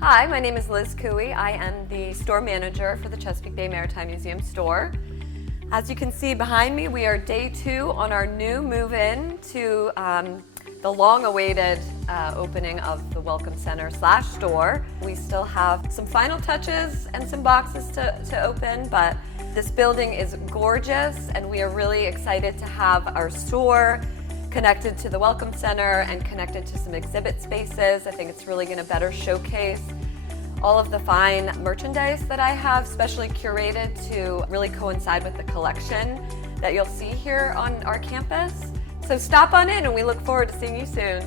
Hi, my name is Liz Cowee. I am the store manager for the Chesapeake Bay Maritime Museum store. As you can see behind me, we are day 2 on our new move-in to the long-awaited opening of the Welcome Center / store. We still have some final touches and some boxes to open, but this building is gorgeous and we are really excited to have our store connected to the Welcome Center and connected to some exhibit spaces. I think it's really going to better showcase all of the fine merchandise that I have specially curated to really coincide with the collection that you'll see here on our campus. So stop on in and we look forward to seeing you soon.